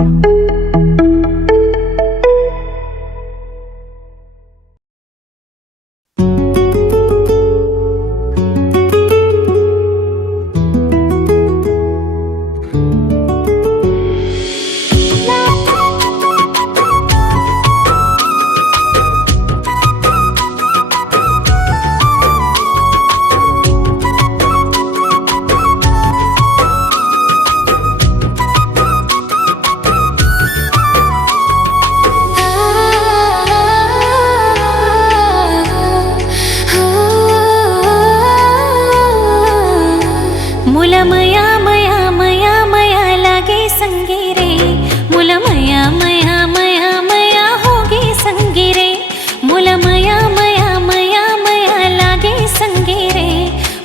मुला मया मया मया मया लागे संगी रे, मुला मया मया मया मया होगे संगी रे, मुला मया मया मया मया लागे संगी रे,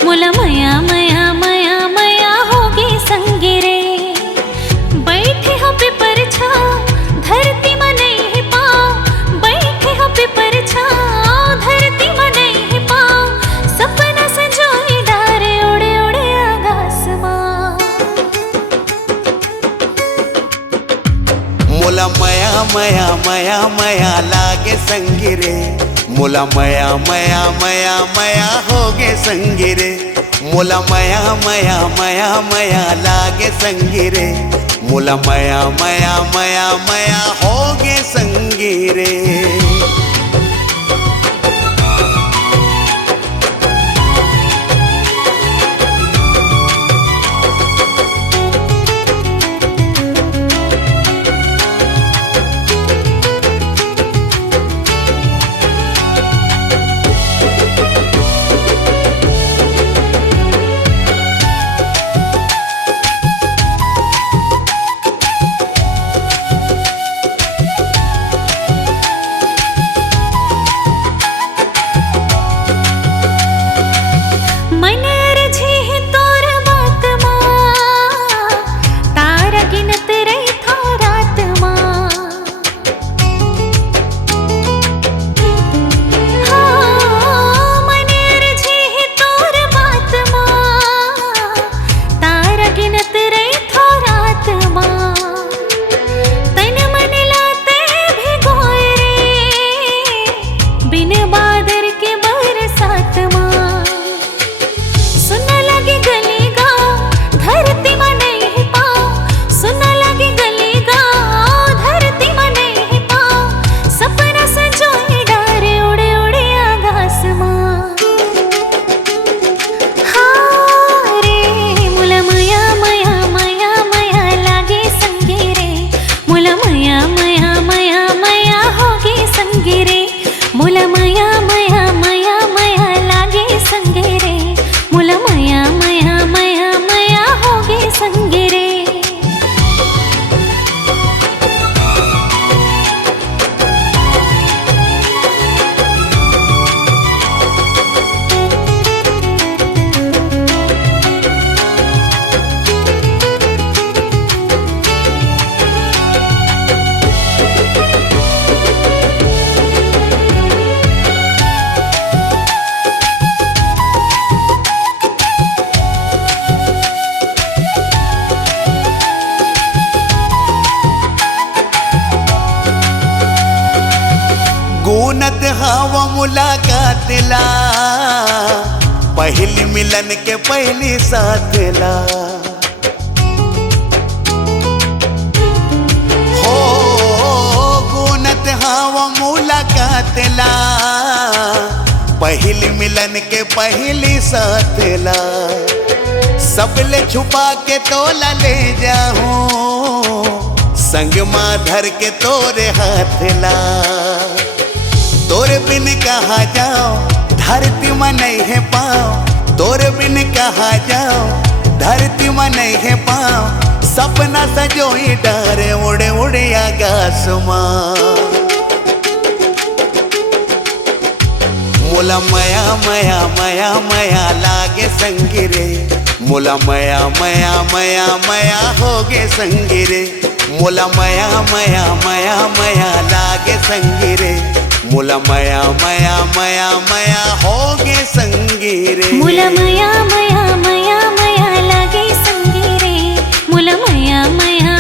मुला मया मया मया मया होगे संगी रे। बैठे हो पिपर छा धरती में नहीं पाँव, बैठे हो पिपर छा धरती में नहीं पाँव, सपना संजोई डारे उड़े उड़े आकाश माँ। मुला मया मया मया मया लागे संगी रे, मुला मया मया मया मया होगे संगी रे, मुला मया मया मया मया लागे संगी रे, मुला मया मया मया मया होगे संगी रे। गुनत हवा मुलाकातला, पहली मिलन के पहली साथला, हो गुनत हवा मुलाकातला, पहली मिलन के पहली साथला, सबले छुपा के तोला ले जाऊं, संग माँ धर के तोरे हाथला, तोरे बिन कहाँ जाओ धरती में नहीं है पाँव, तोरे बिन कहाँ जाओ धरती में नहीं है पाँव, सपना सजोई डारे उड़े उड़े आकाश माँ। मुला मया मया मया मया लागे संगी रे, मुला मया मया मया मया होगे संगी रे, मुला मया मया मया मया लागे संगी रे, मुला मया मया मया मया होगे संगी रे। मुला मया मया मया मया लागे संगी रे, मुला मया मया